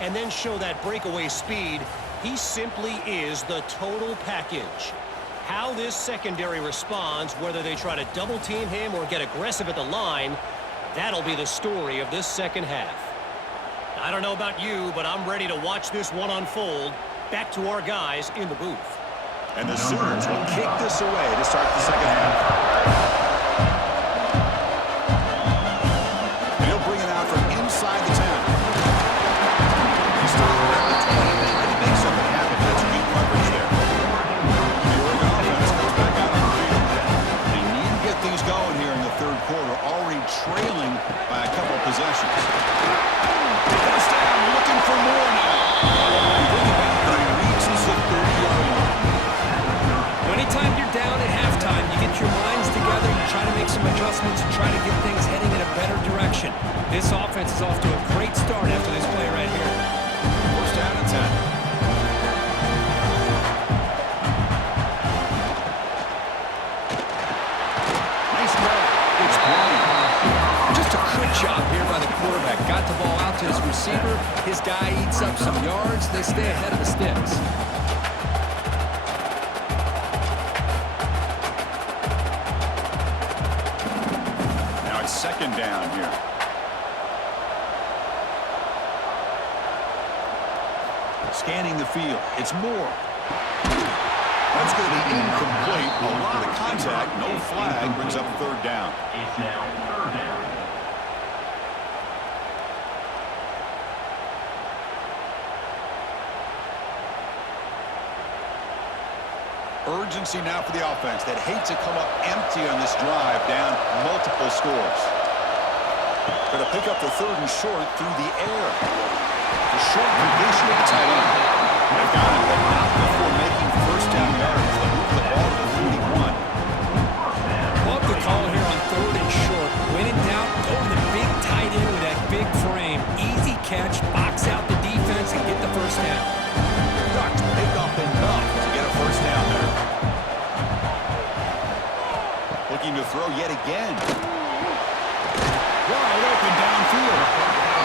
and then show that breakaway speed. He simply is the total package. How this secondary responds, whether they try to double team him or get aggressive at the line, that'll be the story of this second half. I don't know about you, but I'm ready to watch this one unfold. Back to our guys in the booth. And the Sooners will kick this away to start the second half. He'll bring it out from inside the 10. He's starting at the 20, trying to make something happen. That's good coverage there. The Oregon offense comes back out on the field. They need to get things going here in the third quarter, already trailing by a couple possessions. First down, looking for more now. They bring it back, but he reaches the 30-yard line. Anytime you're down at halftime, you get your minds together, you try to make some adjustments and try to get things heading in a better direction. This offense is off to a great start after this play right here. First down and 10. Nice grab. It's Bryant. Just a good job here by the quarterback. Got the ball out to his receiver. His guy eats up some yards. They stay ahead of the sticks. Second down here. Scanning the field. It's Moore. That's going to be incomplete. A lot of contact. No flag. Brings up third down. It's now third down. Urgency now for the offense that hates to come up empty on this drive, down multiple scores. Going to pick up the third and short through the air. The short completion of the tight end. They've got it, but not before making first down yards. They move the ball to the 41. Love the call here on third and short. When in doubt, go to the big tight end with that big frame. Easy catch, box out the defense, and get the first down. Ducks pick up enough to get a first down there. Looking to throw yet again. Wide open downfield.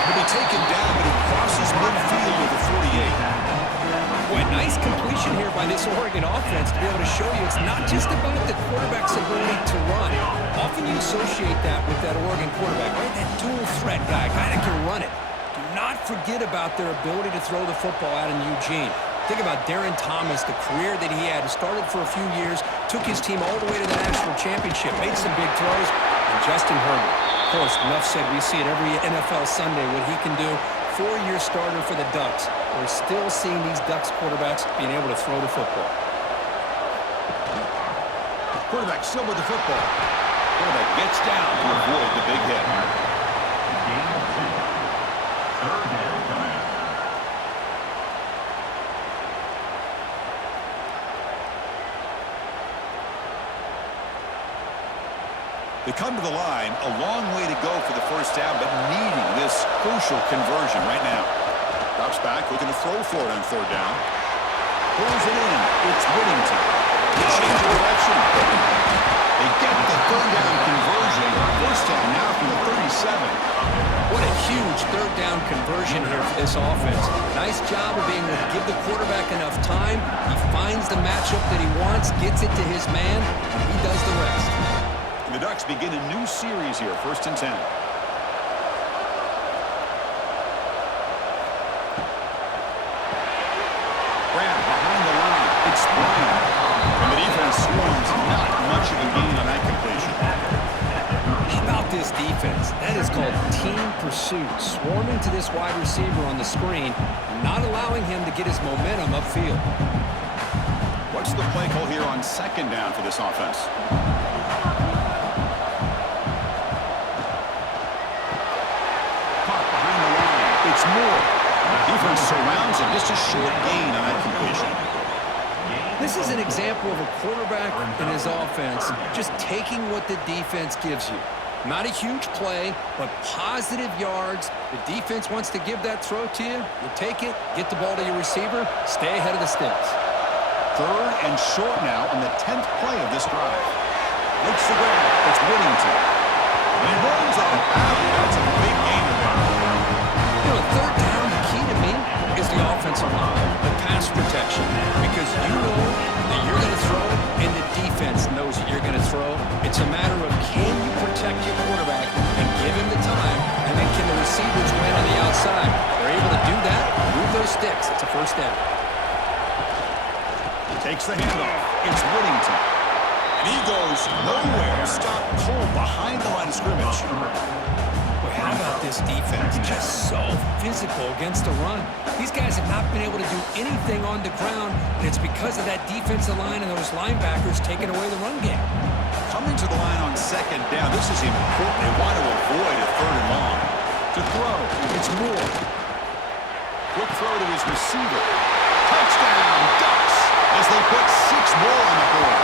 He'll be taken down, but he crosses midfield with a 48. Boy, nice completion here by this Oregon offense to be able to show you it's not just about the quarterback's ability to run. Often you associate that with that Oregon quarterback, right? That dual threat guy that can run it. Do not forget about their ability to throw the football out in Eugene. Think about Darren Thomas, the career that he had. He started for a few years, took his team all the way to the national championship, made some big throws, and Justin Herbert. Of course, enough said, we see it every NFL Sunday what he can do. 4-year starter for the Ducks. We're still seeing these Ducks quarterbacks being able to throw the football. Quarterback still with the football. Quarterback gets down to avoid the big hit. Third down. They come to the line, a long way to go for the first down, but needing this crucial conversion right now. Drops back, looking to throw for it on third down. Pulls it in. It's Whittington. They change the direction. They get the third down conversion. First down now from the 37. What a huge third down conversion here for this offense. Nice job of being able to give the quarterback enough time. He finds the matchup that he wants, gets it to his man, and he does the rest. The Ducks begin a new series here, first and 10. Grab behind the line. It's Bryant. And the defense swarms. Not much of a gain on that completion. How about this defense? That is called team pursuit. Swarming to this wide receiver on the screen, not allowing him to get his momentum upfield. What's the play call here on second down for this offense? It's Moore. Defense surrounds him. Just a short gain on that completion. This is an example of a quarterback and his offense just taking what the defense gives you. Not a huge play, but positive yards. The defense wants to give that throw to you. You take it, get the ball to your receiver, stay ahead of the sticks. Third and short now on the 10th play of this drive. Looks the grab. It's Whittington. And he rolls out of bounds. That's a big gainer there. Third down, the key to me offensive line, the pass protection, because you know that you're going to throw and the defense knows that you're going to throw. It's a matter of can you protect your quarterback and give him the time, and then can the receivers win on the outside? They're able to do that, move those sticks. It's a first down. Takes the handoff. It's Whittington. And he goes nowhere. Stop cold behind the line of scrimmage. Boy, how about this defense? Just so physical against the run. These guys have not been able to do anything on the ground, and it's because of that defensive line and those linebackers taking away the run game. Coming to the line on second down. This is important. They want to avoid a third and long. To throw, it's Moore. Quick throw to his receiver. Touchdown, Ducks, as they put 6 more on the board.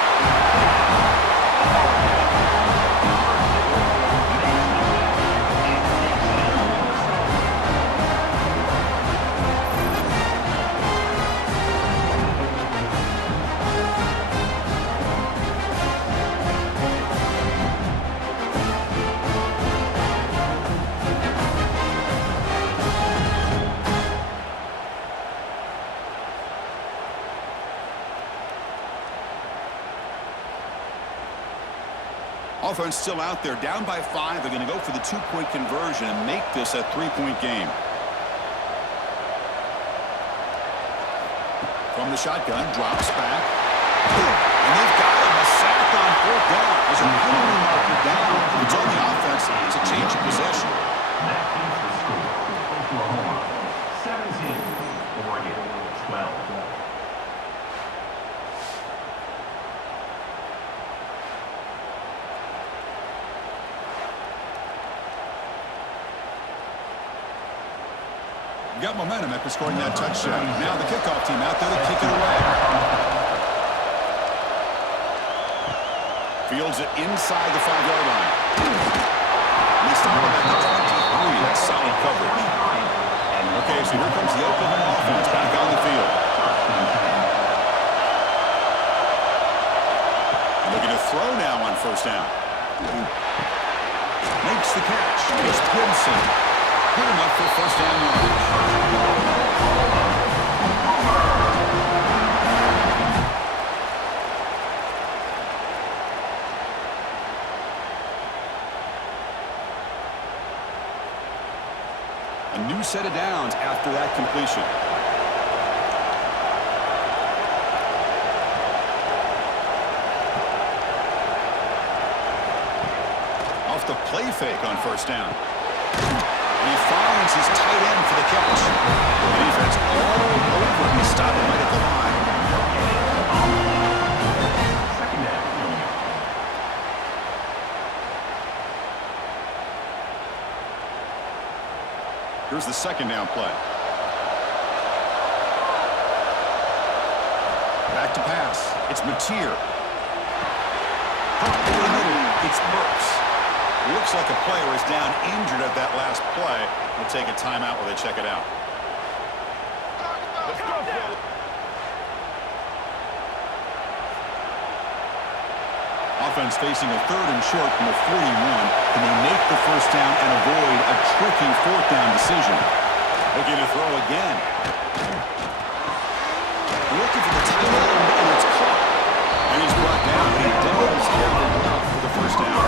Offense still out there, down by 5. They're going to go for the 2-point conversion and make this a 3-point game. From the shotgun, drops back. And they've got him a sack on 4th down. There's a penalty marker down. If it's on the offense, it's a change of possession. That is the score. Oklahoma 17, Oregon 12. Got momentum after scoring that touchdown. Now the kickoff team out there to kick it away. Fields it inside the 5-yard line. And they start at the 23. That's solid coverage. Okay, so here comes the Oklahoma offense back on the field. Looking to throw now on 1st down. Makes the catch. It's Gibson. Good enough for 1st down yardage. A new set of downs after that completion. Off the play fake on 1st down. And he finds his tight end for the catch. The defense all over him. He's stopping right at the line. Second down. Here's the 2nd down play. Back to pass. It's Mateer. Over the middle. It's Burks. Looks like a player is down injured at that last play. We'll take a timeout while they check it out. Offense facing a 3rd and short from the 41. Can they make the 1st down and avoid a tricky 4th down decision? Looking to throw again. Looking for the tight end, and it's caught. And he's brought down. He does have enough for the 1st down.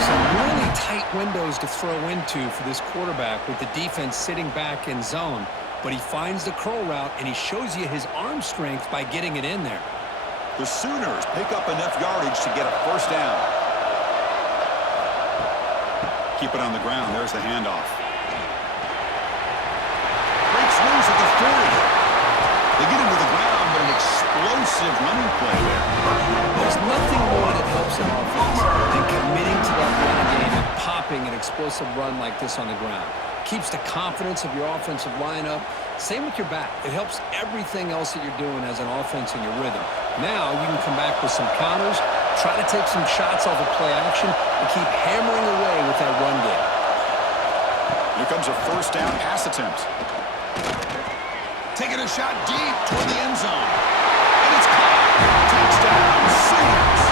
Some really tight windows to throw into for this quarterback with the defense sitting back in zone. But he finds the curl route, and he shows you his arm strength by getting it in there. The Sooners pick up enough yardage to get a 1st down. Keep it on the ground. There's the handoff. Breaks loose at the 40. They get him to the ground, but an explosive running play there. There's nothing more that helps an offense than committing to that run game and popping an explosive run like this on the ground. Keeps the confidence of your offensive lineup. Same with your back. It helps everything else that you're doing as an offense in your rhythm. Now you can come back with some counters, try to take some shots off of play action, and keep hammering away with that run game. Here comes a 1st down pass attempt. Taking a shot deep toward the end zone. And it's caught. Touchdown, Sooners.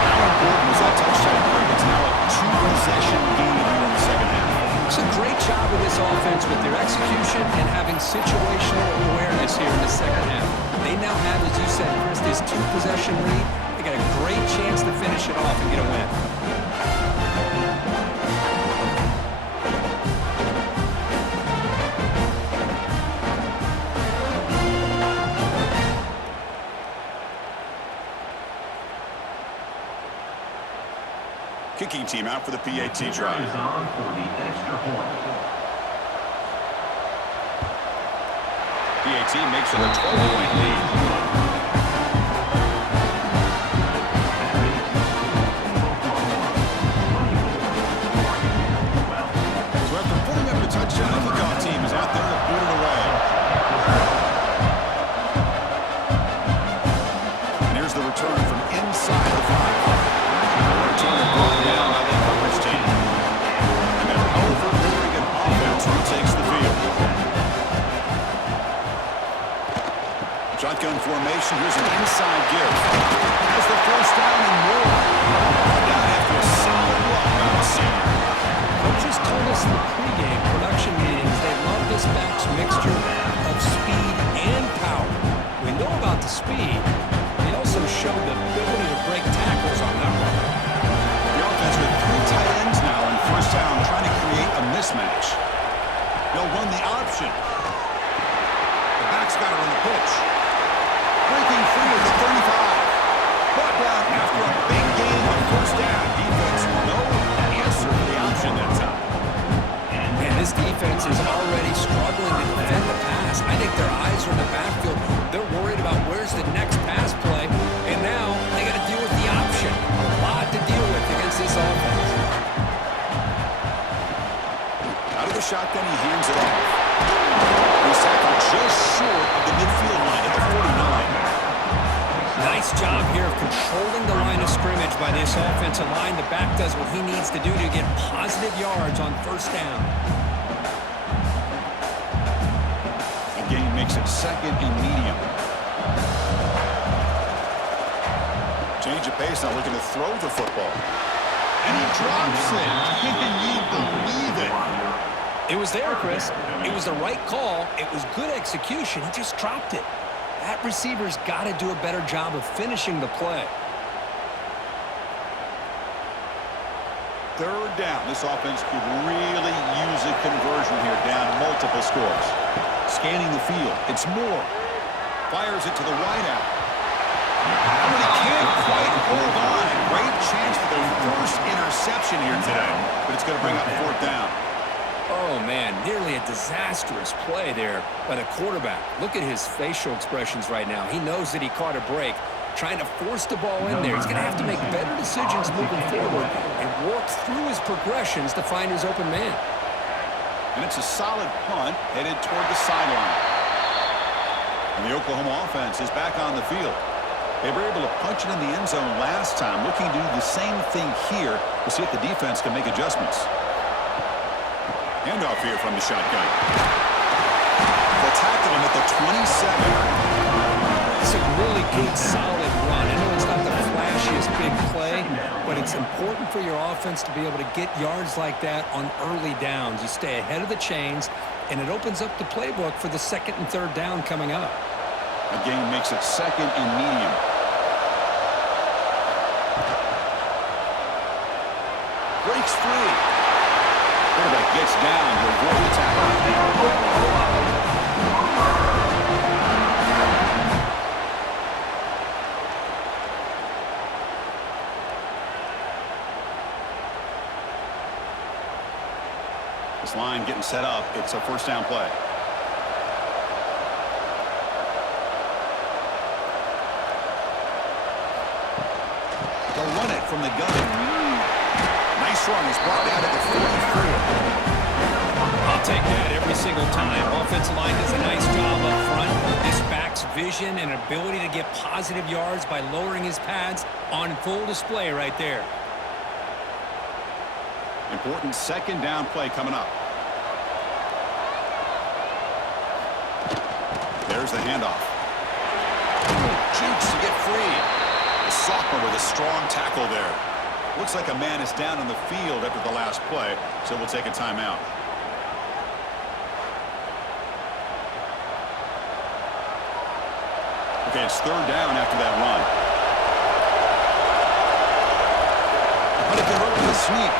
How important was that touchdown break? It's now a 2-possession game here in the 2nd half. Does a great job with this offense with their execution and having situational awareness here in the second half. They now have, as you said, Chris, this 2-possession lead. They got a great chance to finish it off and get a win. Kicking team out for the PAT try. Is on for the extra point. PAT makes it a 12-point lead. So after putting up the touchdown, the kickoff team is out there to boot it away. And here's the return from inside the 5. Return brought down by the coverage team. And their powerful Oregon offense takes the field. Shotgun formation. Here's an inside give. Has the first down and more. Brought down after a solid run by the senior. Coaches told us in the pregame production meetings they love this back's mixture of speed and power. We know about the speed. They also showed the ability to break tackles on that run. The offense with 3 tight ends now in first down, trying to create a mismatch. They'll run the option. The back's got it on the pitch. Breaking free at the 35. Brought down after a big game on first down. Defense, no answer for the option that time. Man, this defense is already struggling to defend the pass. I think their eyes are in the backfield. They're worried about where's the next pass play, and now they got to deal with the option. A lot to deal with against this offense. Out of the shotgun, he hands it off. He's tackled just short of the midfield line at the 49. Nice job here of controlling the line of scrimmage by this offensive line. The back does what he needs to do to get positive yards on first down. The game makes it second and medium. Change of pace, now looking to throw the football. And he drops it. Can you believe it? It was there, Chris. It was the right call. It was good execution. He just dropped it. That receiver's got to do a better job of finishing the play. Third down. This offense could really use a conversion here, down multiple scores. Scanning the field. It's Moore. Fires it to the wide out. But he can't quite hold on. A great chance for their first interception here today. But it's going to bring up fourth down. Oh, man, nearly a disastrous play there by the quarterback. Look at his facial expressions right now. He knows that he caught a break, trying to force the ball in there. He's going to have to make better decisions moving forward and work through his progressions to find his open man. And it's a solid punt headed toward the sideline. And the Oklahoma offense is back on the field. They were able to punch it in the end zone last time, looking to do the same thing here to see if the defense can make adjustments. Handoff here from the shotgun. They'll tackle him at the 27. It's a really good, solid run. I know it's not the flashiest big play, but it's important for your offense to be able to get yards like that on early downs. You stay ahead of the chains, and it opens up the playbook for the second and third down coming up. The game makes it second and medium. Breaks free. Quarterback gets down to avoid the tackle. This line getting set up. It's a first down play. They'll run it from the gun. Nice run. He's brought down to the 44. I'll take that every single time. Offensive line does a nice job up front. This back's vision and ability to get positive yards by lowering his pads on full display right there. Important second down play coming up. There's the handoff. Jukes to get free. The sophomore with a strong tackle there. Looks like a man is down on the field after the last play, so we'll take a timeout. Okay, it's third down after that run. How did they work with the sneak?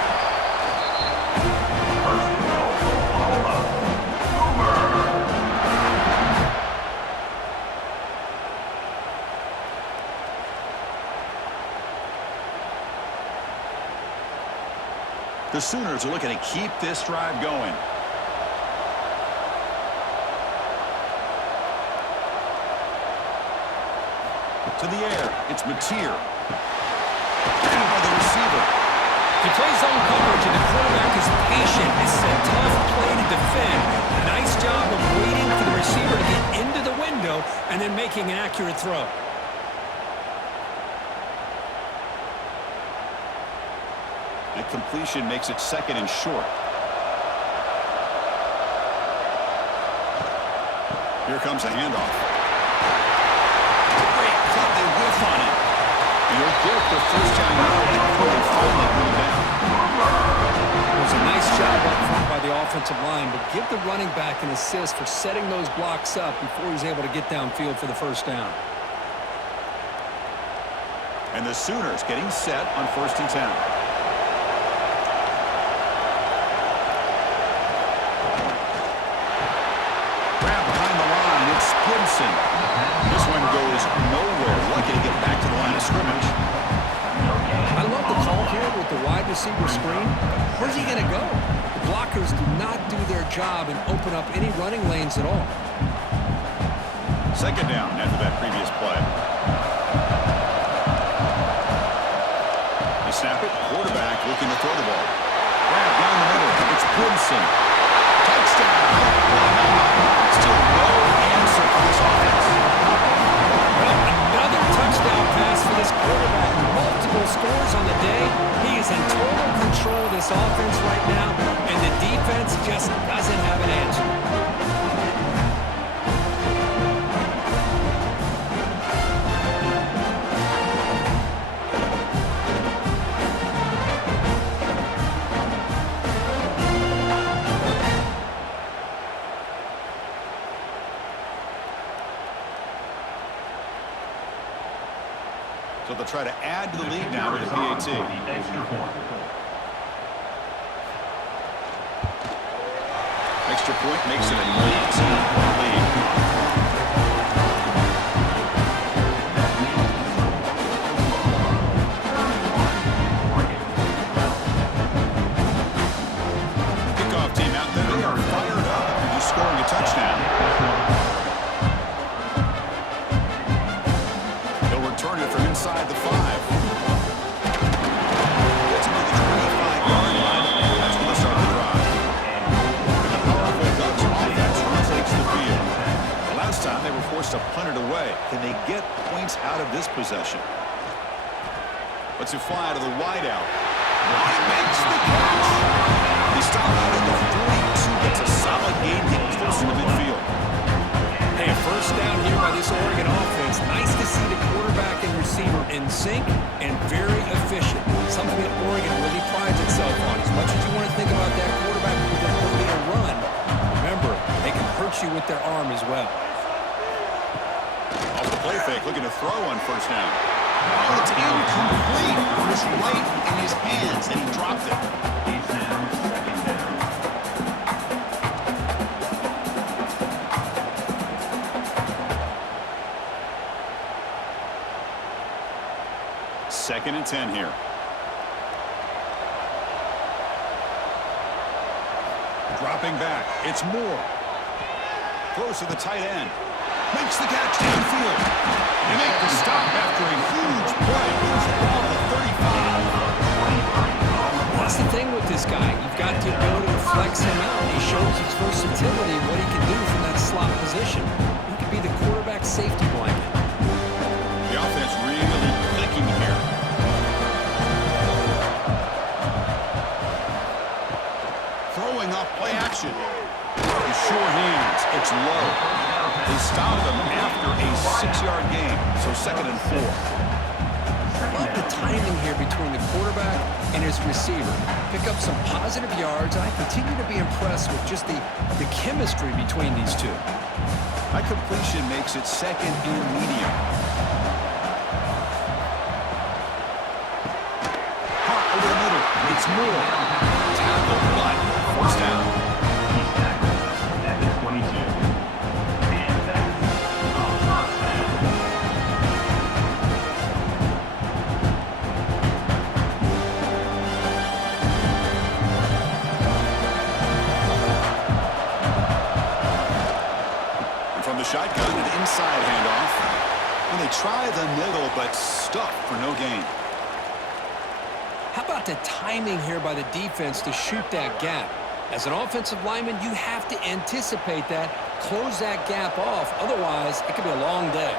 The Sooners are looking to keep this drive going. To the air, it's Mateer. Down by the receiver. He plays zone coverage, and the quarterback is patient. This is a tough play to defend. Nice job of waiting for the receiver to get into the window and then making an accurate throw. That completion makes it second and short. Here comes a handoff. Great cut, they whiff on it. And they'll get the first down yardage before they finally bring it down. It was a nice job up front by the offensive line, but give the running back an assist for setting those blocks up before he's able to get downfield for the first down. And the Sooners getting set on 1st and 10. Gibson. This one goes nowhere. Lucky to get back to the line of scrimmage. I love the call here with the wide receiver screen. Where's he going to go? The blockers do not do their job and open up any running lanes at all. Second down after that previous play. They snap it. Quarterback looking to throw the ball. Grab down the middle. It's Gibson. Touchdown. Still no answer for this offense. Well, another touchdown pass for this quarterback. Multiple scores on the day. He is in total control of this offense right now, and the defense just doesn't have an answer. So they'll try to add to the lead now with the PAT. Extra point makes it a 19-point lead. Kickoff team out there. They are fired up after just scoring a touchdown. Turn it from inside the 5. Gets him to the 25-yard line. That's when they start the drive. And the powerful Ducks offense takes the field. The last time they were forced to punt it away. Can they get points out of this possession? Let's it fly out of the wideout. He makes the catch. They stop out at the 42. Gets a solid gain getting close to the midfield. Hey, a first down here by this Oregon offense. Nice to see the quarterback and receiver in sync and very efficient. Something that Oregon really prides itself on. As much as you want to think about that quarterback with their ability to run, remember, they can hurt you with their arm as well. Off the play fake, looking to throw on first down. Oh, it's incomplete. It was right in his hands, and he dropped it. Second and 10 here. Dropping back. It's Moore. Throws to the tight end. Makes the catch downfield. They make the stop after a huge play. Moves the ball to 35. That's the thing with this guy. You've got the ability to flex him out. He shows his versatility, what he can do from that slot position. He can be the quarterback safety blanket. The offense really clicking here. Throwing off play action. With sure hands. It's low. They stop him after a 6-yard gain. So second and 4. Love the timing here between the quarterback and his receiver. Pick up some positive yards, and I continue to be impressed with just the chemistry between these two. That completion makes it second and medium. Caught over the middle. It's Moore. Tackle, but first down. He's tackled at the 22. And that's a first down. From the shotgun, an inside handoff. And they try the middle, but stuffed for no gain. How about the timing here by the defense to shoot that gap? As an offensive lineman, you have to anticipate that, close that gap off. Otherwise, it could be a long day.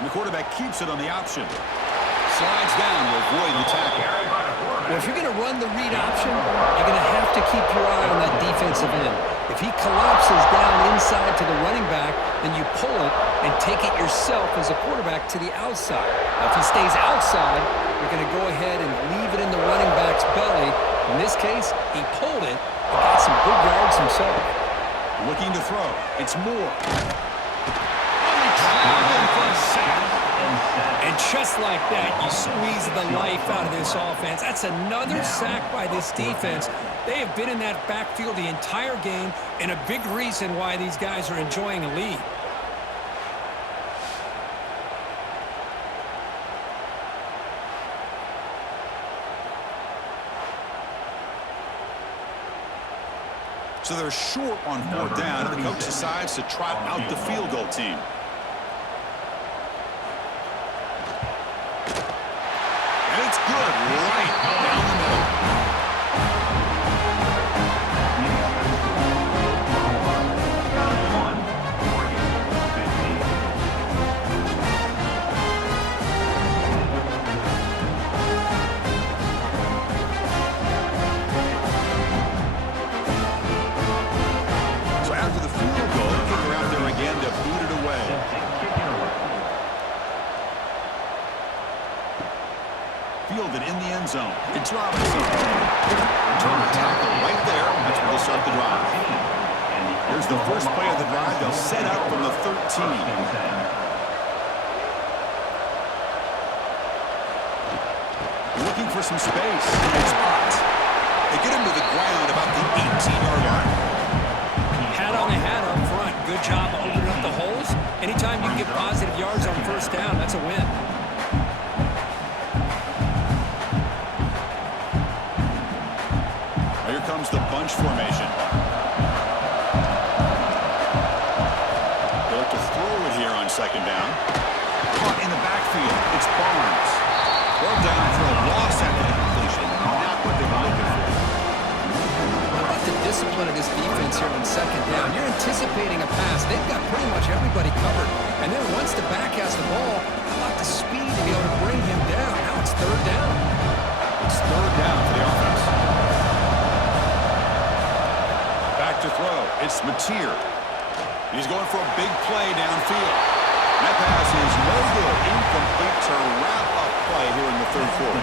And the quarterback keeps it on the option. Slides down to avoid the tackle. Well, if you're going to run the read option, you're going to have to keep your eye on that defensive end. If he collapses down inside to the running back, then you pull it and take it yourself as a quarterback to the outside. Now, if he stays outside, you're going to go ahead and leave it in the running back's belly. In this case, he pulled it and got some good yards himself. Looking to throw. It's Moore. And just like that, you squeeze the life out of this offense. That's another sack by this defense. They have been in that backfield the entire game, and a big reason why these guys are enjoying a lead. So they're short on fourth down, and the coach decides to trot out the field goal team. And it's good, right down the middle. So after the field goal, the kicker out there again to boot it away. Fielded in the end zone. It's Robinson. Return tackle right there. That's where they'll start the drive. Here's the first play of the drive. They'll set up from the 13. Looking for some space. It's Ott. They get him to the ground about the 18-yard line. Hat on the hat up front. Good job opening up the holes. Anytime you get positive yards on first down, that's a win. Here comes the bunch formation. They look to throw it here on second down. Caught in the backfield. It's Barnes. Brought down for a loss after the completion. Not what they were looking for. How about the discipline of this defense here on second down? You're anticipating a pass. They've got pretty much everybody covered. And then once the back has the ball, how about the speed to be able to bring him down? Now it's third down. It's third down for the offense. Back to throw. It's Mateer. He's going for a big play downfield. That pass is no good. Incomplete to wrap up play here in the third quarter.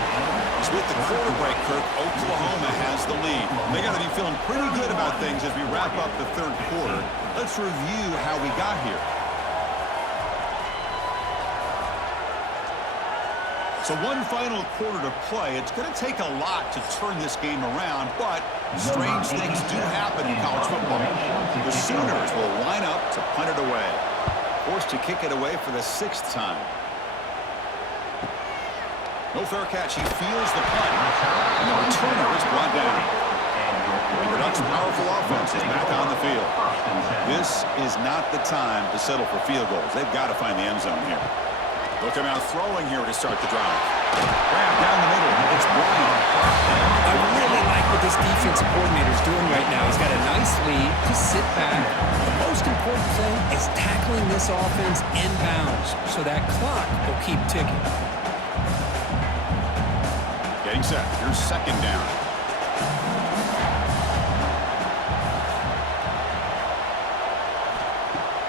As with the quarter break, Kirk, Oklahoma has the lead. They got to be feeling pretty good about things as we wrap up the third quarter. Let's review how we got here. So one final quarter to play. It's going to take a lot to turn this game around, but strange things do happen in college football. The Sooners will line up to punt it away. Forced to kick it away for the sixth time. No fair catch. He feels the punt. And the returner is brought down. The Ducks' powerful offense is back on the field. This is not the time to settle for field goals. They've got to find the end zone here. Look him out throwing here to start the drive. Grab down the middle. It's Bryant. I really like what this defensive coordinator is doing right now. He's got a nice lead to sit back. The most important thing is tackling this offense inbounds so that clock will keep ticking. Getting set. Here's second down.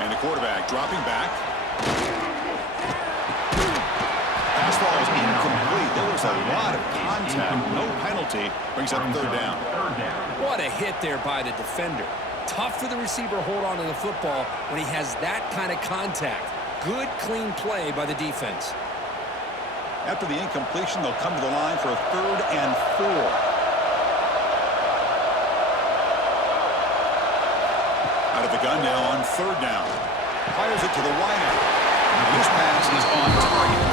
And the quarterback dropping back. Pass ball is incomplete. There was a lot of contact. No penalty. Brings up third down. What a hit there by the defender. Tough for the receiver to hold on to the football when he has that kind of contact. Good, clean play by the defense. After the incompletion, they'll come to the line for a 3rd and 4. Out of the gun now on 3rd down. Fires it to the wideout. And this pass is on target.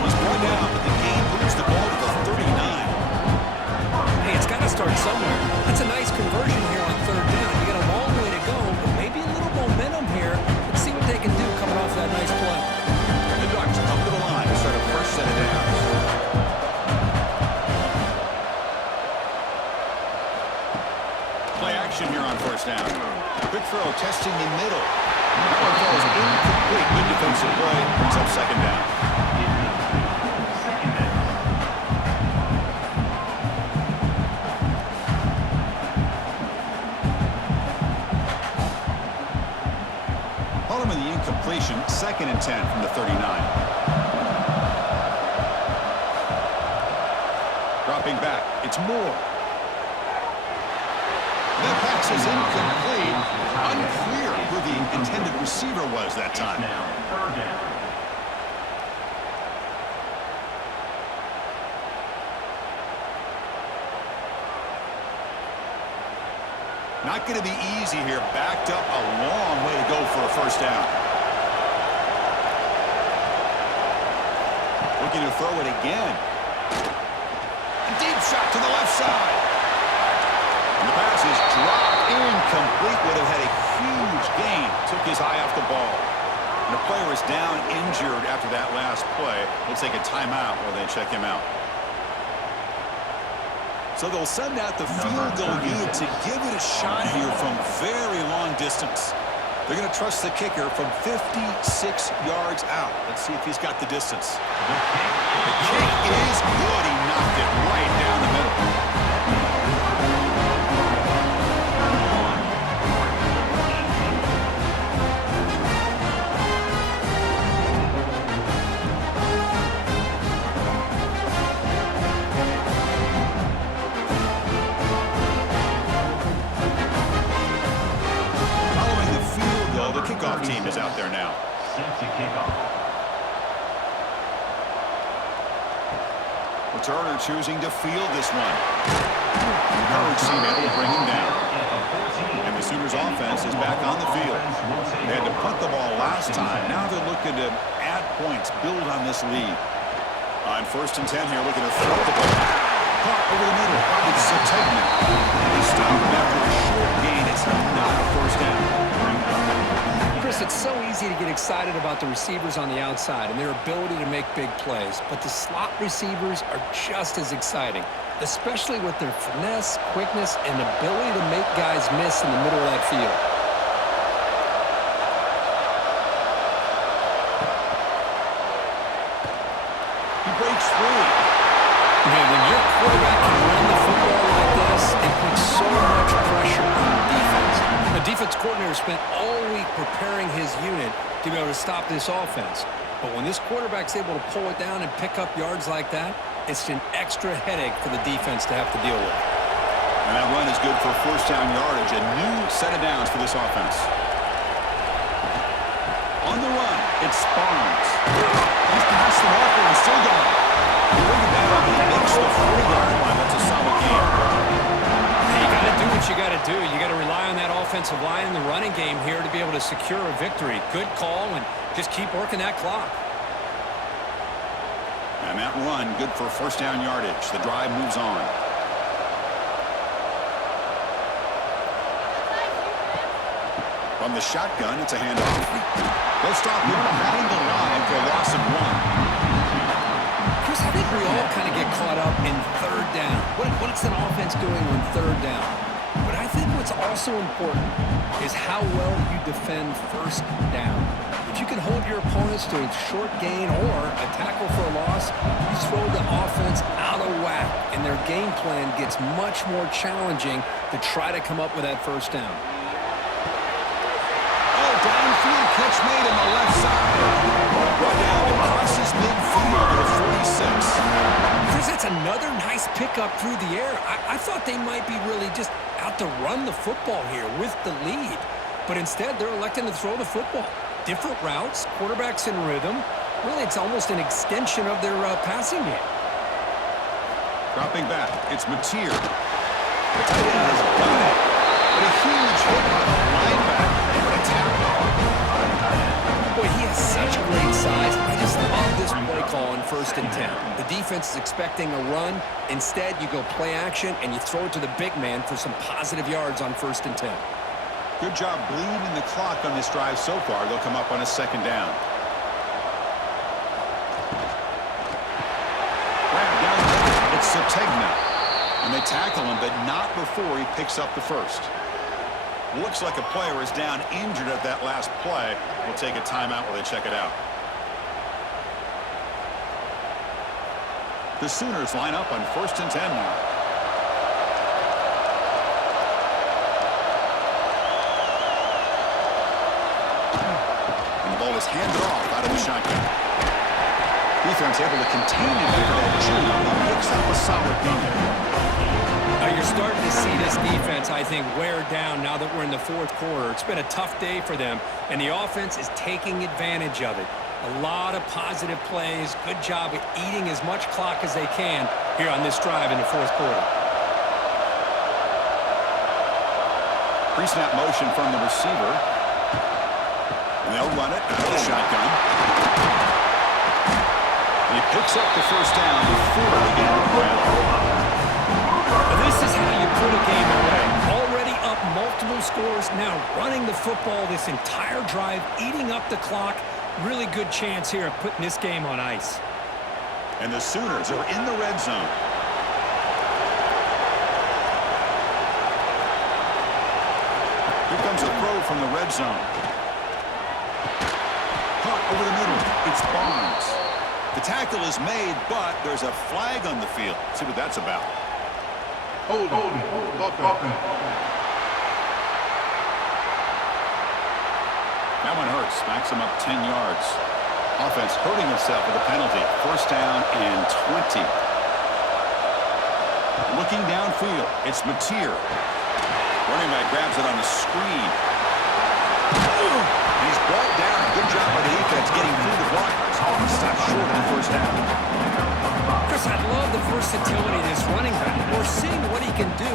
He's brought down, but the game moves the ball to the 39. Hey, it's got to start somewhere. That's a nice conversion here on 3rd down. You got a long way to go, but maybe a little momentum here. Let's see what they can do coming off that nice play. The Ducks come to the line to start a fresh set of downs. Play action here on 1st down. Quick throw, testing the middle. That one falls incomplete. Good defensive play. Brings up 2nd down. Following the incompletion, 2nd and 10 from the 39. Dropping back, it's Moore. That pass is incomplete. Unclear who the intended receiver was that time. Now, 3rd down. Not going to be easy here. Backed up a long way to go for a 1st down. Looking to throw it again. A deep shot to the left side. And the pass is dropped incomplete. Would have had a huge gain. Took his eye off the ball. And the player is down injured after that last play. We'll take a timeout while they check him out. So they'll send out the field goal unit to give it a shot here from very long distance. They're going to trust the kicker from 56 yards out. Let's see if he's got the distance. The kick is good. He knocked it right down the middle. Kickoff team is out there now. Set to kick off. Returner choosing to field this one. Coverage team able to bring him down. And the Sooners offense is back on the field. They had to punt the ball last time. Now they're looking to add points, build on this lead. On 1st and 10 here, looking to throw the ball. Caught over the middle. It's a tight one. They stop him after a short gain. It's not a 1st down. Chris, it's so easy to get excited about the receivers on the outside and their ability to make big plays, but the slot receivers are just as exciting, especially with their finesse, quickness, and ability to make guys miss in the middle of that field. He breaks free. Man, when your quarterback can run the football like this, it puts so much pressure on the defense. The defense coordinator spent all week preparing his unit to be able to stop this offense. But when this quarterback's able to pull it down and pick up yards like that, it's an extra headache for the defense to have to deal with. And that run is good for 1st down yardage. A new set of downs for this offense. On the run, it's Barnes. He's past the marker and still going. He bring it down and makes the 40-yard line. That's a solid game. You got to do what you got to do. You got to rely on that offensive line in the running game here to be able to secure a victory. Good call, and just keep working that clock. And that run, good for 1st down yardage. The drive moves on. From the shotgun, it's a handoff. They'll stop him behind the line for a loss of 1. Chris, I think we all kind of get caught up in 3rd down. What's an offense doing on 3rd down? But I think what's also important is how well you defend 1st down. If you can hold your opponents to a short gain or a tackle for a loss, you throw the offense out of whack, and their game plan gets much more challenging to try to come up with that 1st down. Oh, downfield catch made on the left side. Brought down and crosses midfield to the 46. Chris, that's another nice pickup through the air. I thought they might be really just out to run the football here with the lead. But instead, they're electing to throw the football. Different routes, quarterbacks in rhythm. Really, it's almost an extension of their passing game. Dropping back, it's Mateer. The tight end has got it. But a huge hit by the linebacker. What a tackle. Boy, he has such great size. I just love this play call on 1st and 10. The defense is expecting a run. Instead, you go play action, and you throw it to the big man for some positive yards on 1st and 10. Good job bleeding the clock on this drive so far. They'll come up on a 2nd down. It's Sategna, and they tackle him, but not before he picks up the first. Looks like a player is down injured at that last play. We'll take a timeout while they check it out. The Sooners line up on 1st and 10 now. And the ball is handed off out of the shotgun. Defense able to contain him after that chew. He picks up a solid gain. Now you're starting to see this defense, I think, wear down now that we're in the 4th quarter. It's been a tough day for them, and the offense is taking advantage of it. A lot of positive plays. Good job of eating as much clock as they can here on this drive in the 4th quarter. Pre-snap motion from the receiver. And they'll run it out of the shotgun. He picks up the first down before the game of the ground. This is how you put a game away. Already up multiple scores, now running the football this entire drive, eating up the clock. Really good chance here of putting this game on ice. And the Sooners are in the red zone. Here comes a throw from the red zone. Caught over the middle. It's Barnes. The tackle is made, but there's a flag on the field. See what that's about. Hold on. That one hurts. Smacks him up 10 yards. Offense hurting itself with a penalty. 1st down and 20. Looking downfield, it's Mateer. Running back grabs it on the screen. And he's brought down. Good job by the defense getting through the blockers. Stopped short of the 1st down. Chris, I love the versatility of this running back. We're seeing what he can do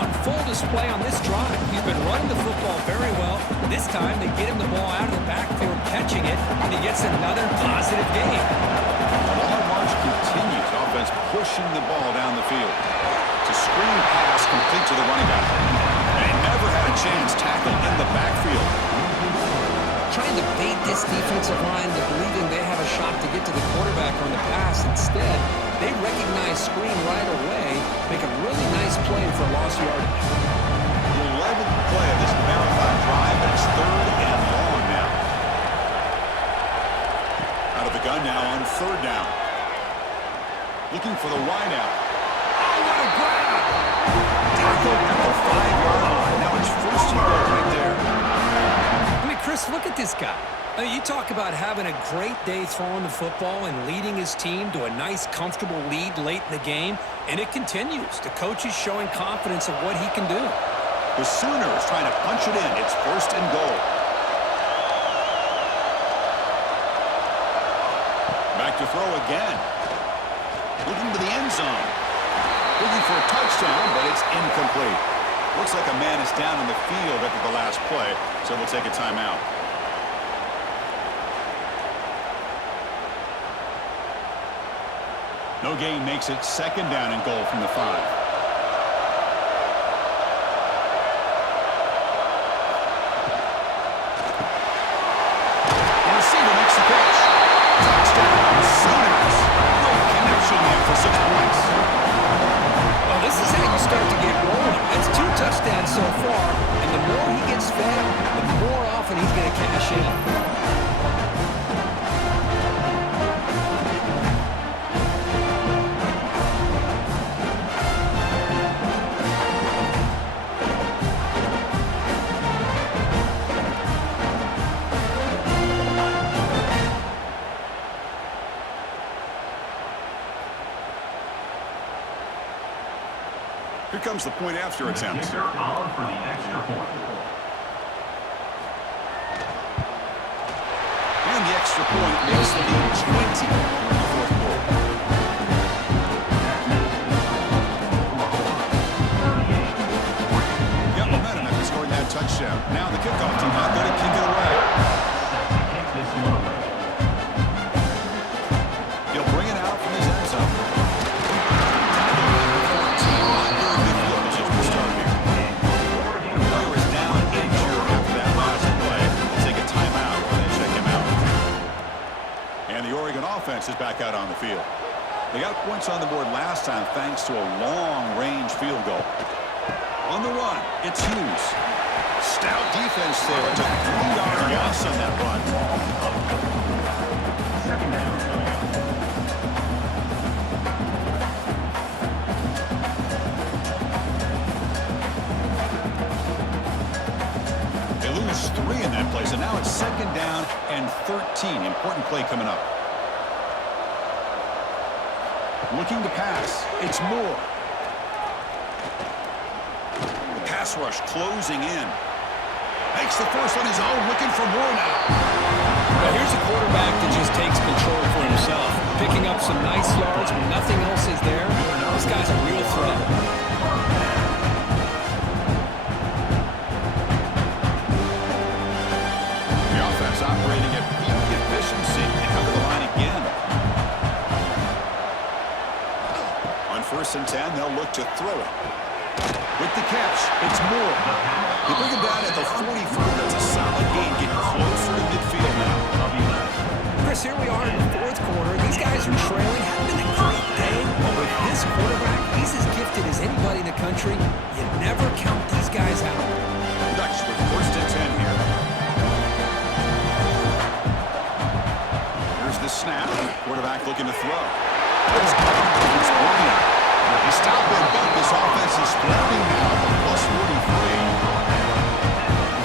on full display on this drive. He's been running the football very well. This time, they get him the ball out of the backfield, catching it, and he gets another positive gain. The long march continues. Offense pushing the ball down the field. It's a screen pass complete to the running back. And he never had a chance tackled in the backfield. Trying to bait this defensive line to believing they have a shot to get to the quarterback on the pass. Instead, they recognize screen right away, make a really nice play for lost yardage. The 11th play of this marathon drive, and it's 3rd and long now. Out of the gun now on 3rd down. Looking for the wideout. Oh, what a grab! Tackled at the 5-yard line. Now it's 1st and goal right there. Chris, look at this guy. I mean, you talk about having a great day throwing the football and leading his team to a nice, comfortable lead late in the game, and it continues. The coach is showing confidence of what he can do. The Sooners trying to punch it in. It's 1st and goal. Back to throw again. Looking to the end zone. Looking for a touchdown, but it's incomplete. Looks like a man is down in the field after the last play, so we'll take a timeout. No gain makes it 2nd down and goal from the 5. The receiver makes the catch. Touchdown, Sooners. Great connection there for 6 points. Well, this is how you start to get rolling. That's 2 touchdowns so far, and the more he gets fed, the more often he's going to cash in. comes the point after attempt. Kicker on for the extra point. And the extra point makes the lead 20 in the fourth quarter. Got momentum after scoring that touchdown. Now the kickoff team out there to kick it away. Kick this one away. He'll bring it out from his end zone. 14, not very good field position to start here. The player is down injured after that last play. Take a timeout and then check him out. And the Oregon offense is back out on the field. They got points on the board last time thanks to a long-range field goal. On the run, it's Hughes. Stout defense there. It's a 3-yard loss on that run. Second down. They lose 3 in that play, so now it's second down and 13. Important play coming up. Looking to pass. It's Moore. The pass rush closing in. Makes the first on his own, looking for more now. Now here's a quarterback that just takes control for himself. Picking up some nice yards when nothing else is there. This guy's a real threat. The offense operating at peak efficiency. They come to the line again. On 1st and 10, they'll look to throw it. With the catch, it's Moore. They bring him down at the 44. That's a solid gain, getting closer to midfield now. Chris, here we are in the fourth quarter. These guys are trailing. Haven't been a great day, but with this quarterback, he's as gifted as anybody in the country. You never count these guys out. Ducks with 1st and 10 here. Here's the snap. Quarterback looking to throw. It's Bryant. He stopped him, but this offense is splitting now from plus 43.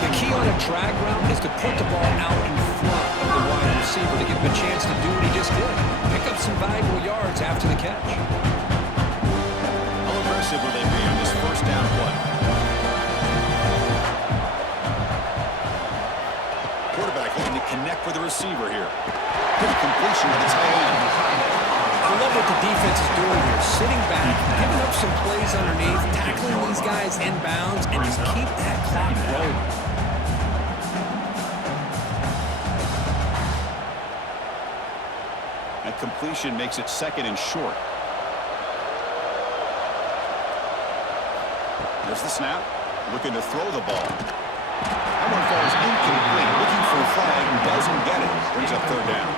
The key on a drag route is to put the ball out in front of the wide receiver to give him a chance to do what he just did. Pick up some valuable yards after the catch. How aggressive will they be on this first down play? Quarterback looking to connect with the receiver here. Good completion to the tight end. I love what the defense is doing here. Sitting back, giving up some plays underneath, tackling these guys in bounds, and just keep that clock rolling. That completion makes it 2nd and short. There's the snap. Looking to throw the ball. That one falls incomplete. Looking for a flag. Doesn't get it. Brings up 3rd down.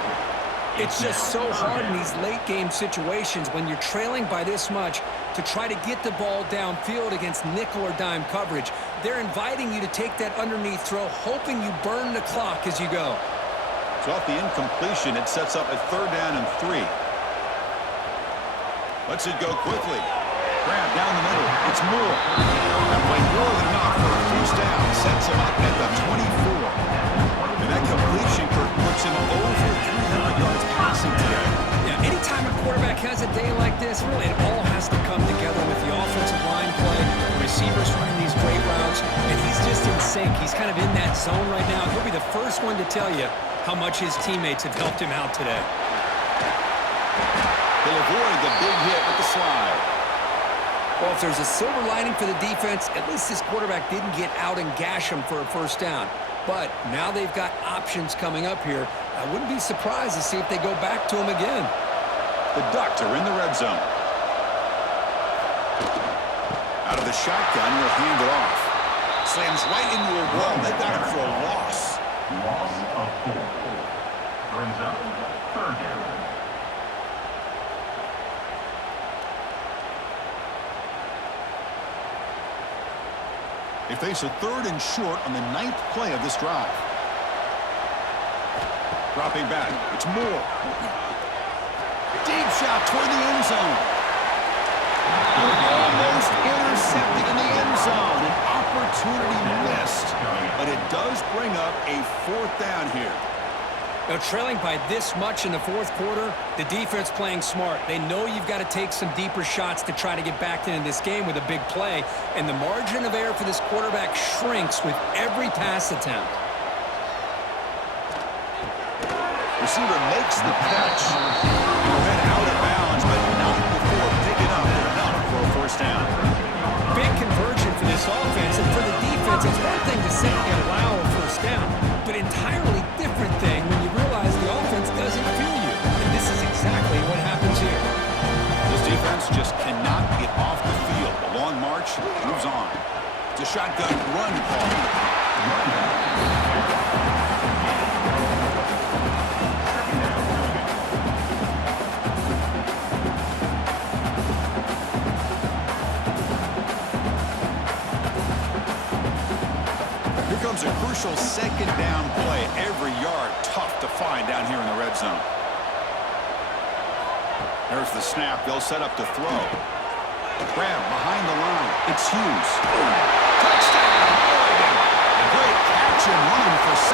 It's just so hard in these late-game situations when you're trailing by this much to try to get the ball downfield against nickel or dime coverage. They're inviting you to take that underneath throw, hoping you burn the clock as you go. So off the incompletion, it sets up a 3rd down and 3. Lets it go quickly. Grab down the middle. It's Moore. That play more than enough for a 1st down. Sets him up at the 24. And that completion, Kirk, puts him over 300 yards passing today. Yeah, anytime a quarterback has a day like this, really it all has to come together with the offensive line play, the receivers running these great routes, and he's just in sync. He's kind of in that zone right now. He'll be the first one to tell you how much his teammates have helped him out today. They'll avoid the big hit with the slide. Well, if there's a silver lining for the defense, at least this quarterback didn't get out and gash him for a 1st down. But now they've got options coming up here. I wouldn't be surprised to see if they go back to him again. The Ducks are in the red zone. Out of the shotgun, will hand it off. Slams right into a wall. They got him for a loss. Loss of 4. Brings up 3rd down. They face a 3rd and short on the 9th play of this drive. Dropping back, it's Moore. Deep shot toward the end zone. Almost intercepted in the end zone. An opportunity missed, but it does bring up a 4th down here. Now, trailing by this much in the fourth quarter, the defense playing smart. They know you've got to take some deeper shots to try to get back into this game with a big play, and the margin of error for this quarterback shrinks with every pass attempt. Receiver makes the catch. He'll head out of bounds, but not before picking up enough for a first down. Big conversion for this offense, and for the defense, it's one thing to simply allow a first down, but entirely different thing when you realize the offense doesn't feel you. And this is exactly what happens here. This defense just cannot get off the field. The long march moves on. It's a shotgun run call. Here comes a crucial second down play. Every yard tough to find down here in the red zone. There's the snap. They'll set up to throw. Grab behind the line. It's Hughes. Touchdown, Oregon. A great catch and run for 6.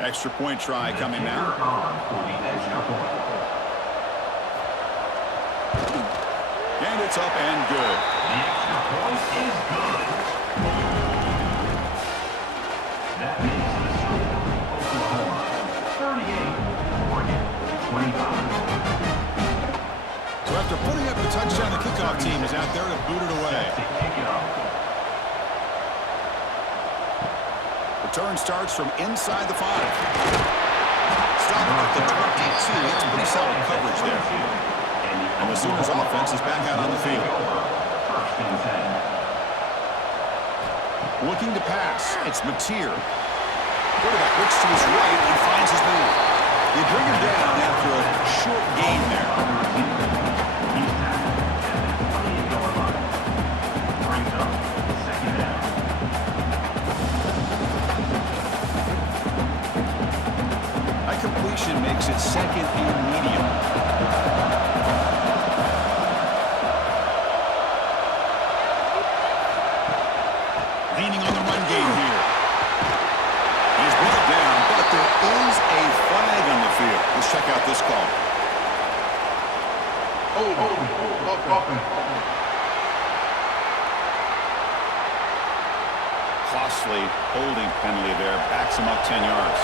Extra point try coming now. And it's up and good. The extra point is good. That makes the score Oklahoma 38, Oregon 25. So after putting up the touchdown, the kickoff team is out there to boot it away. To kick it off. Return starts from inside the 5. Stop at the 22. That's pretty solid coverage there. And the Sooners offense is back out on the field. Looking to pass. It's Mateer. Quarterback looks to his right and finds his man. They bring him down after a short gain there. Brings up second down. That completion makes it second and medium. Leaning on the run game here. He's brought down, but there is a flag on the field. Let's check out this call. Costly holding penalty there. Backs him up 10 yards.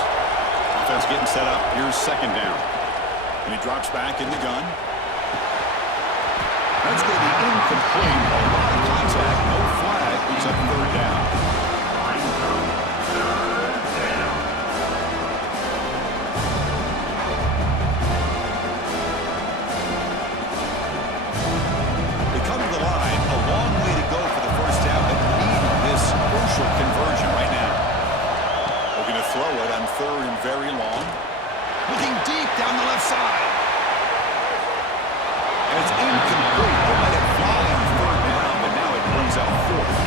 Offense getting set up. Here's second down. And he drops back in the gun. That's going to be incomplete. A lot of contact. No flag. He's up third down. They come to the line. A long way to go for the first down, but need this crucial conversion right now. Looking to throw it on third and very long. Looking deep down the left side. And it's incomplete. They let it fly on third down, but now it brings out fourth.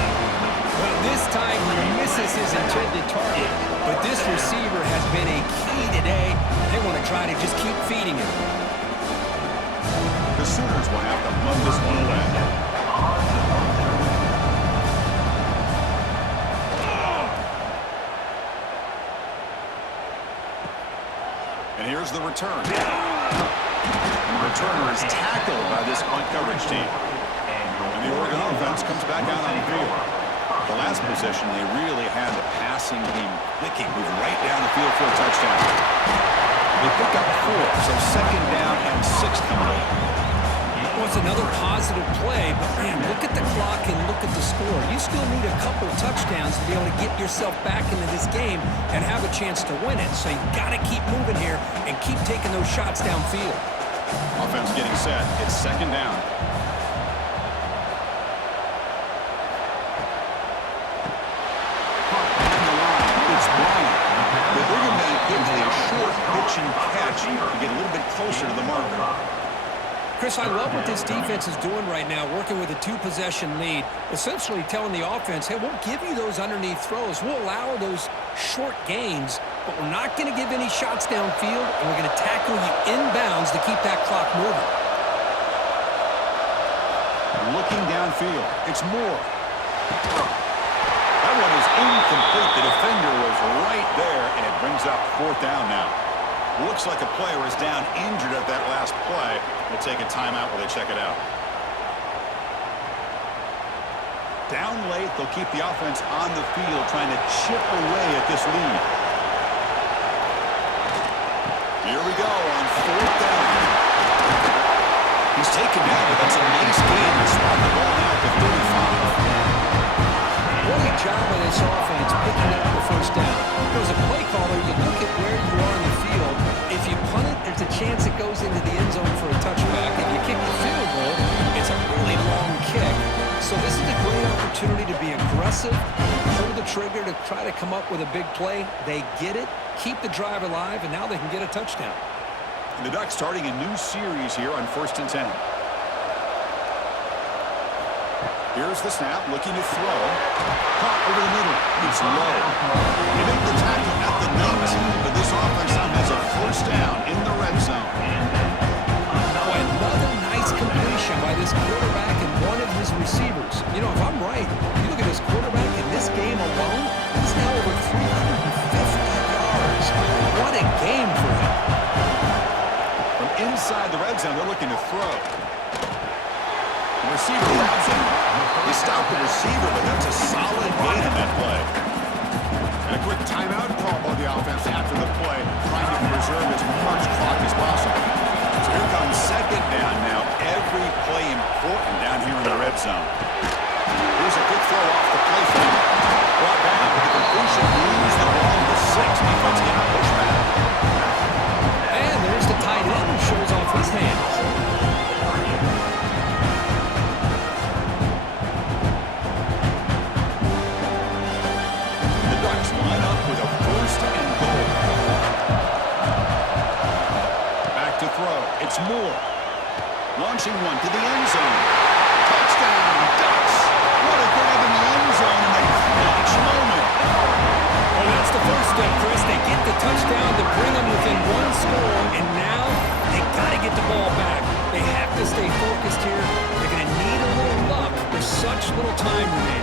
Well, this time he misses his intended target, but this receiver has been a key today. They want to try to just keep feeding him. The Sooners will have to run this one away. And here's the return. The returner is tackled by this punt coverage team. And the Oregon offense comes back out on the field. The last possession, they really had the passing game clicking. Moved right down the field for a touchdown. They pick up 4, so second down and 6 coming up. Well, it's another positive play, but man, look at the clock and look at the score. You still need a couple touchdowns to be able to get yourself back into this game and have a chance to win it. So you got to keep moving here and keep taking those shots downfield. Offense getting set. It's second down. closer to the marker. Chris, I love what this defense is doing right now, working with a two-possession lead, essentially telling the offense, hey, we'll give you those underneath throws. We'll allow those short gains, but we're not going to give any shots downfield, and we're going to tackle you inbounds to keep that clock moving. Looking downfield. It's Moore. That one is incomplete. The defender was right there, and it brings up 4th down now. Looks like a player is down injured at that last play. We'll take a timeout while they check it out. Down late, they'll keep the offense on the field trying to chip away at this lead. Here we go on 4th down. He's taken down, but that's a nice game. They spot the ball now at the 35. Great job by this offense picking up the 1st down. As a play caller, you look at where you are in the field. If you punt it, there's a chance it goes into the end zone for a touchback. If you kick the field goal, it's a really long kick. So this is a great opportunity to be aggressive, pull the trigger to try to come up with a big play. They get it, keep the drive alive, and now they can get a touchdown. And the Ducks starting a new series here on 1st and 10. Here's the snap, looking to throw. Caught over the middle. It's low. They make the tackle at the 19, but this offense now has a 1st down in the red zone. Boy, another nice completion by this quarterback and one of his receivers. You know, if I'm right, you look at this quarterback in this game alone, he's now over 350 yards. What a game for him. From inside the red zone, they're looking to throw. The receiver grabs him. He stopped the receiver, but that's a solid gain in that play. And a quick timeout call by the offense after the play, trying to preserve as much clock as possible. So here comes 2nd down now. Every play important down here in the red zone. Here's a good throw off the play fake. Brought down with the completion. Lose the ball to 6. Defense getting pushed back. And there's the tight end who shows off his hands. Line up with a 1st and goal. Back to throw. It's Moore. Launching one to the end zone. Touchdown, Ducks. What a grab in the end zone in a clutch moment. Well, that's the first step, Chris. They get the touchdown to bring them within 1 score, and now they got to get the ball back. They have to stay focused here. They're going to need a little luck with such little time remaining.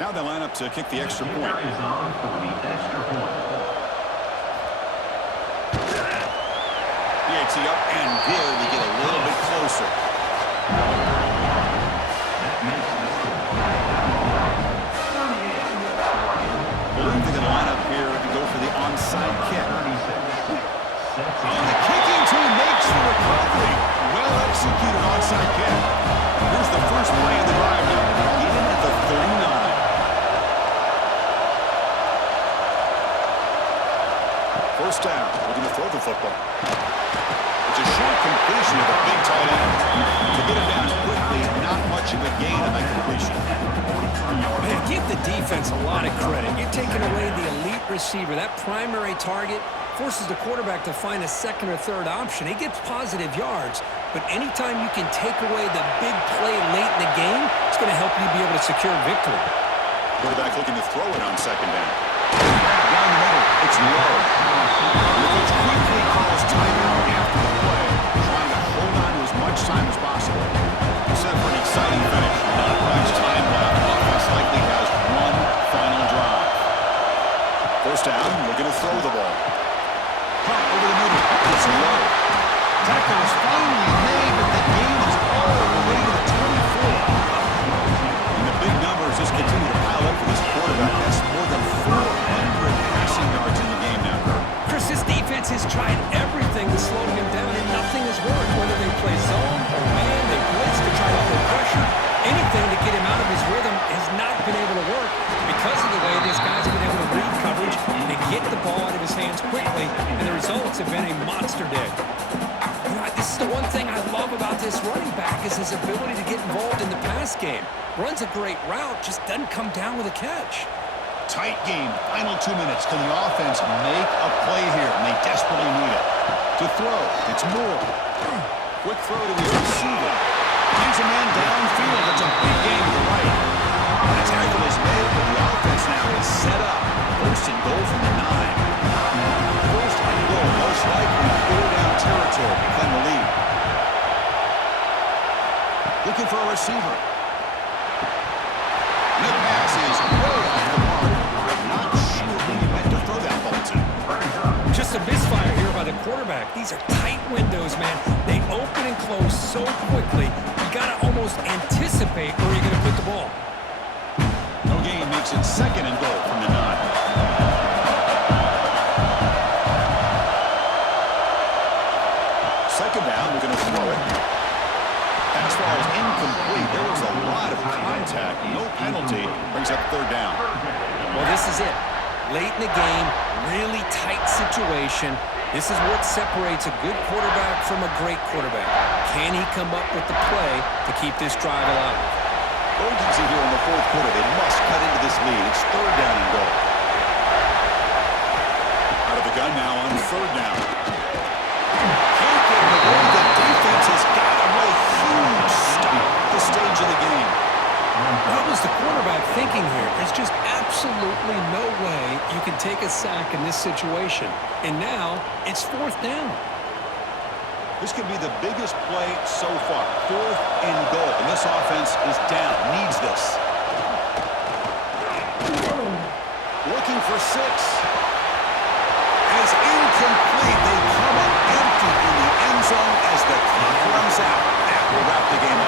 Now they line up to kick the extra point. Is on for the extra point. The AT up and good to get a little bit closer. That makes the score. I believe they're going to line up here and go for the onside kick. And the kicking team makes the recovery. Well executed onside kick. Here's the first play of the drive now. Beginning at the 39. First down, looking to throw the football. It's a short completion with a big tight end. To get it down quickly, not much of a gain on that completion. Man, give the defense a lot of credit. You're taking away the elite receiver. That primary target forces the quarterback to find a 2nd or 3rd option. He gets positive yards, but anytime you can take away the big play late in the game, it's going to help you be able to secure victory. Quarterback looking to throw it on 2nd down. Down the middle, it's low. The coach quickly calls timeout after the play, trying to hold on to as much time as possible. Set for an exciting finish. Not much time left. Offense likely has one final drive. First down, looking to throw the ball. Caught over the middle. It's low. Tackle is finally made, but the game is all the way to the 24. And the big numbers just continue to pile up for this quarterback. That's more than 400 passing yards in the game now, Kirk. Chris, this defense has tried everything to slow him down, and nothing has worked. Whether they play zone or man, they this game. Runs a great route, just doesn't come down with a catch. Tight game. Final 2 minutes. Can the offense make a play here? And they desperately need it. To throw, it's Moore. Quick throw to his receiver. Finds a man downfield. It's a big game to the right. The tackle is made, but the offense now is set up. First and goal from the 9. First and goal, most likely 4-down territory to claim the lead. Looking for a receiver. And the pass is way off the mark. Not sure who he meant to throw that ball to. Just a misfire here by the quarterback. These are tight windows, man. They open and close so quickly, you got to almost anticipate where you're going to put the ball. No gain makes it second and goal from the 9. Second down, we're going to throw it. Pass ball is incomplete. There was a lot of contact. No penalty. Brings up third down. Well, this is it. Late in the game, really tight situation. This is what separates a good quarterback from a great quarterback. Can he come up with the play to keep this drive alive? Urgency here in the fourth quarter. They must cut into this lead. It's third down and goal. Out of the gun now on third down. Can't get in the way. The defense has got him with a huge stop at the stage of the game. What was the quarterback thinking here? There's just absolutely no way you can take a sack in this situation. And now it's fourth down. This could be the biggest play so far. Fourth and goal. And this offense is down. Needs this. Looking for 6. Is incomplete. They come up empty in the end zone as the clock runs out. That will wrap the game